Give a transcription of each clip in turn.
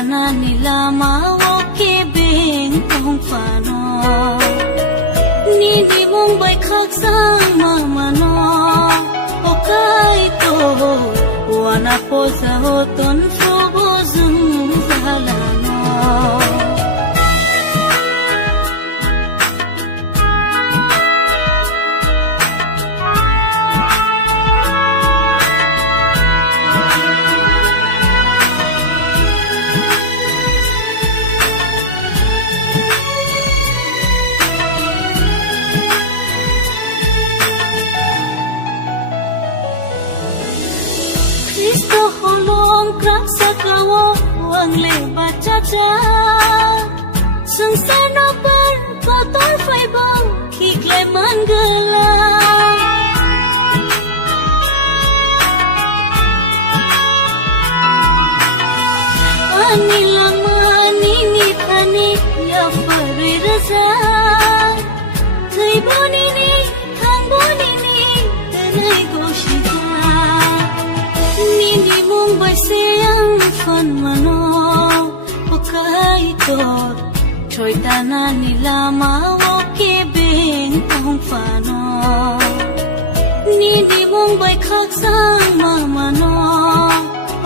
tanan nila mawoke beng kung paano Nindi mong bay kagsang mamano O kaito wana po sa hoton frubo zung zalano Kristo holong krak sa kawo ang lebat caca Sung seno ber kotor fai bang kiklay manggala Anila manini tani ya fari rasa Thay bonini thang bonini tenay goshita Nindi mong bay siyang fan mano O kaitot Choy tanan nila mawoke beng kung paano Nindi mong bay kagsang mamano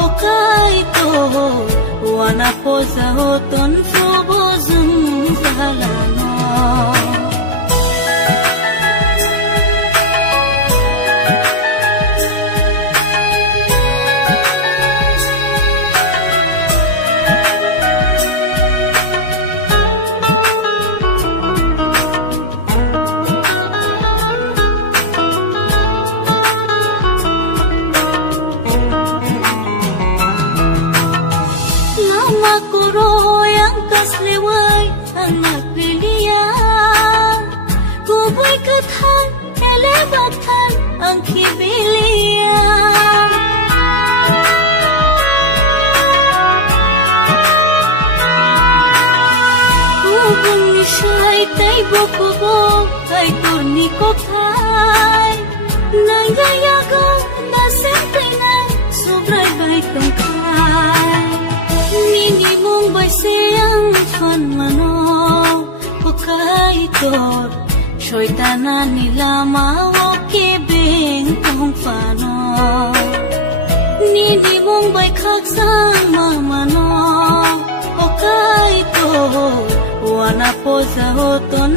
O kaitot wana po sa hoton frubo zung zalano Kuroyang kasleway ang nagpiliyan Kuboy kathan, elebatan ang kibiliyan Kubong ni siya'y tay bokubog ay turni ko tay Nangyayagaw na siyempre na sobray bay tungkay Nindi mong bay siyang fan mano O kaitot Choy tanan nila mawoke beng kung paano Nindi mong bay kagsang mamano O kaitot wana po sa hoton